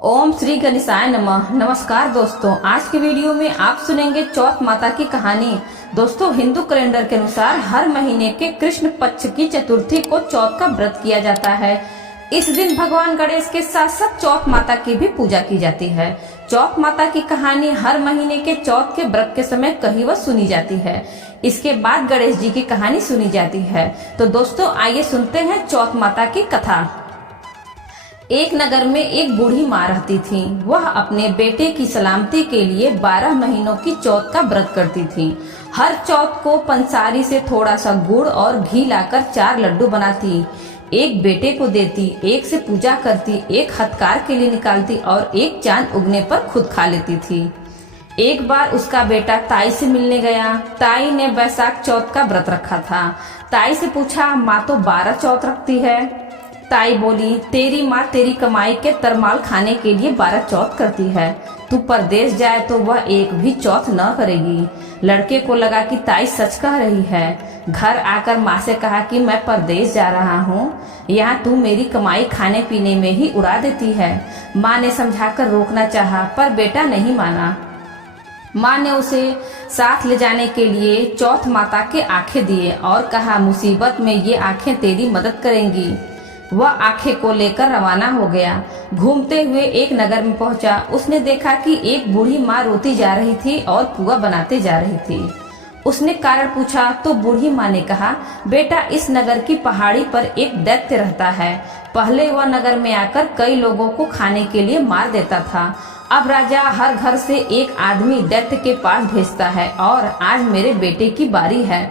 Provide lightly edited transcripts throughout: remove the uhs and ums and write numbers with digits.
ओम श्री गणेशाय नमः। नमस्कार दोस्तों, आज के वीडियो में आप सुनेंगे चौथ माता की कहानी। दोस्तों, हिंदू कैलेंडर के अनुसार हर महीने के कृष्ण पक्ष की चतुर्थी को चौथ का व्रत किया जाता है। इस दिन भगवान गणेश के साथ साथ चौथ माता की भी पूजा की जाती है। चौथ माता की कहानी हर महीने के चौथ के व्रत के समय कही व सुनी जाती है। इसके बाद गणेश जी की कहानी सुनी जाती है। तो दोस्तों, आइए सुनते हैं चौथ माता की कथा। एक नगर में एक बूढ़ी माँ रहती थी। वह अपने बेटे की सलामती के लिए 12 महीनों की चौथ का व्रत करती थी। हर चौथ को पंसारी से थोड़ा सा गुड़ और घी लाकर 4 लड्डू बनाती, एक बेटे को देती, एक से पूजा करती, एक हथकार के लिए निकालती और एक चांद उगने पर खुद खा लेती थी। एक बार उसका बेटा ताई से मिलने गया। ताई ने बैसाख चौथ का व्रत रखा था। ताई से पूछा, माँ तो 12 चौथ रखती है। ताई बोली, तेरी माँ तेरी कमाई के तरमाल खाने के लिए 12 चौथ करती है। तू परदेश जाए तो वह एक भी चौथ न करेगी। लड़के को लगा कि ताई सच कह रही है। घर आकर माँ से कहा कि मैं परदेश जा रहा हूँ, यहाँ तू मेरी कमाई खाने पीने में ही उड़ा देती है। माँ ने समझाकर रोकना चाहा, पर बेटा नहीं माना। माँ ने उसे साथ ले जाने के लिए चौथ माता के आंखें दिए और कहा, मुसीबत में ये आंखें तेरी मदद करेंगी। वह आंखें को लेकर रवाना हो गया। घूमते हुए एक नगर में पहुंचा। उसने देखा कि एक बूढ़ी माँ रोती जा रही थी और पुआ बनाते जा रही थी। उसने कारण पूछा तो बूढ़ी माँ ने कहा, बेटा, इस नगर की पहाड़ी पर एक दैत्य रहता है। पहले वह नगर में आकर कई लोगों को खाने के लिए मार देता था। अब राजा हर घर से एक आदमी दैत्य के पास भेजता है और आज मेरे बेटे की बारी है,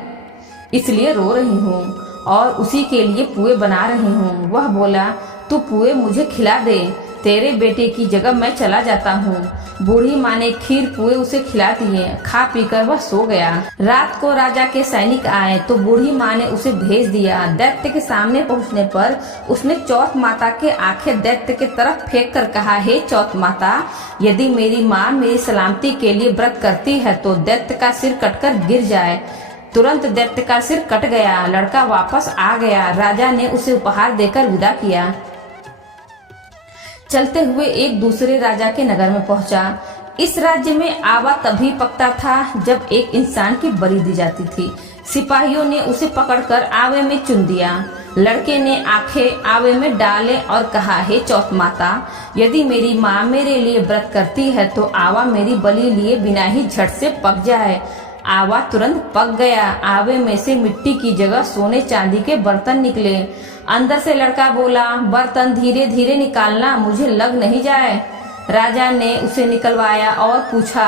इसलिए रो रही हूँ और उसी के लिए पुए बना रही हूँ। वह बोला, तू पुए मुझे खिला दे, तेरे बेटे की जगह मैं चला जाता हूँ। बूढ़ी माँ ने खीर पुए उसे खिला दिए। खा पीकर वह सो गया। रात को राजा के सैनिक आए तो बूढ़ी माँ ने उसे भेज दिया। दैत्य के सामने पहुँचने पर उसने चौथ माता के आंखें दैत्य के तरफ फेंक कर कहा, हे चौथ माता, यदि मेरी माँ मेरी सलामती के लिए व्रत करती है तो दैत्य का सिर कटकर गिर जाए। तुरंत दैत्य का सिर कट गया। लड़का वापस आ गया। राजा ने उसे उपहार देकर विदा किया। चलते हुए एक दूसरे राजा के नगर में पहुंचा। इस राज्य में आवा तभी पकता था जब एक इंसान की बलि दी जाती थी। सिपाहियों ने उसे पकड़कर आवे में चुन दिया। लड़के ने आंखें आवे में डाले और कहा, हे चौथ माता, यदि मेरी माँ मेरे लिए व्रत करती है तो आवा मेरी बलि लिए बिना ही झट से पक जाए। आवा तुरंत पक गया। आवे में से मिट्टी की जगह सोने चांदी के बर्तन निकले। अंदर से लड़का बोला, बर्तन धीरे धीरे निकालना, मुझे लग नहीं जाए। राजा ने उसे निकलवाया और पूछा,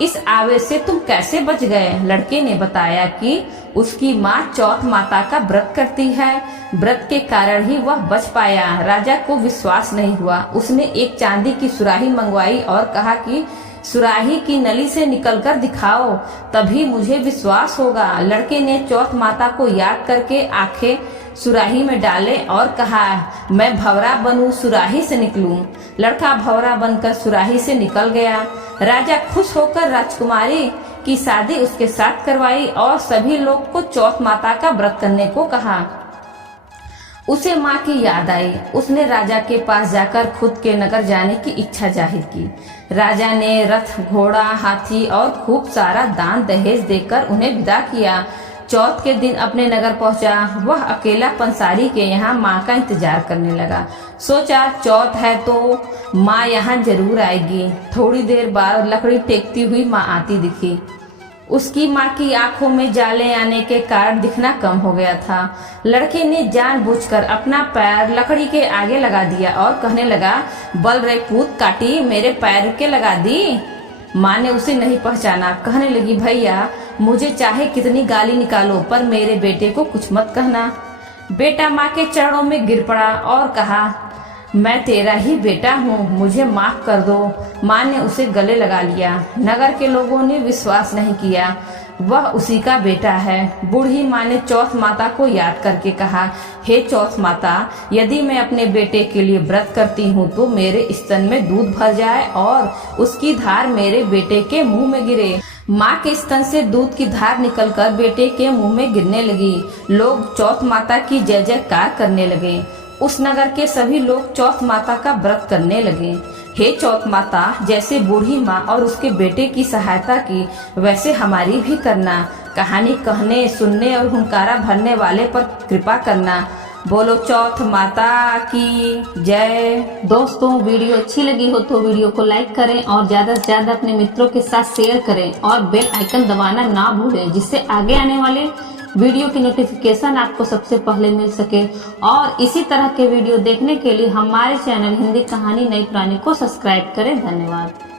इस आवे से तुम कैसे बच गए? लड़के ने बताया कि उसकी माँ चौथ माता का व्रत करती है, व्रत के कारण ही वह बच पाया। राजा को विश्वास नहीं हुआ। उसने एक चांदी की सुराही मंगवाई और कहा कि सुराही की नली से निकलकर दिखाओ, तभी मुझे विश्वास होगा। लड़के ने चौथ माता को याद करके आंखें सुराही में डाले और कहा, मैं भंवरा बनूं, सुराही से निकलूं। लड़का भंवरा बनकर सुराही से निकल गया। राजा खुश होकर राजकुमारी की शादी उसके साथ करवाई और सभी लोग को चौथ माता का व्रत करने को कहा। उसे माँ की याद आई। उसने राजा के पास जाकर खुद के नगर जाने की इच्छा जाहिर की। राजा ने रथ, घोड़ा, हाथी और खूब सारा दान दहेज देकर उन्हें विदा किया। चौथ के दिन अपने नगर पहुंचा। वह अकेला पंसारी के यहाँ माँ का इंतजार करने लगा। सोचा, चौथ है तो माँ यहाँ जरूर आएगी। थोड़ी देर बाद लकड़ी टेकती हुई माँ आती दिखी। उसकी माँ की आंखों में जाले आने के कारण दिखना कम हो गया था। लड़के ने जानबूझकर अपना पैर लकड़ी के आगे लगा दिया और कहने लगा, बल रे पूत काटी, मेरे पैर के लगा दी। माँ ने उसे नहीं पहचाना। कहने लगी, भैया, मुझे चाहे कितनी गाली निकालो पर मेरे बेटे को कुछ मत कहना। बेटा माँ के चरणों में गिर पड़ा और कहा, मैं तेरा ही बेटा हूँ, मुझे माफ कर दो। माँ ने उसे गले लगा लिया। नगर के लोगों ने विश्वास नहीं किया वह उसी का बेटा है। बूढ़ी माँ ने चौथ माता को याद करके कहा, हे चौथ माता, यदि मैं अपने बेटे के लिए व्रत करती हूँ तो मेरे स्तन में दूध भर जाए और उसकी धार मेरे बेटे के मुंह में गिरे। माँ के स्तन से दूध की धार निकलकर बेटे के मुंह में गिरने लगी। लोग चौथ माता की जय जयकार करने लगे। उस नगर के सभी लोग चौथ माता का व्रत करने लगे। हे चौथ माता, जैसे बूढ़ी माँ और उसके बेटे की सहायता की वैसे हमारी भी करना। कहानी कहने, सुनने और हुंकारा भरने वाले पर कृपा करना। बोलो चौथ माता की जय। दोस्तों, वीडियो अच्छी लगी हो तो वीडियो को लाइक करें और ज्यादा से ज्यादा अपने मित्रों के साथ शेयर करें और बेल आइकन दबाना ना भूलें, जिससे आगे आने वाले वीडियो की नोटिफिकेशन आपको सबसे पहले मिल सके। और इसी तरह के वीडियो देखने के लिए हमारे चैनल हिंदी कहानी नई पुरानी को सब्सक्राइब करें। धन्यवाद।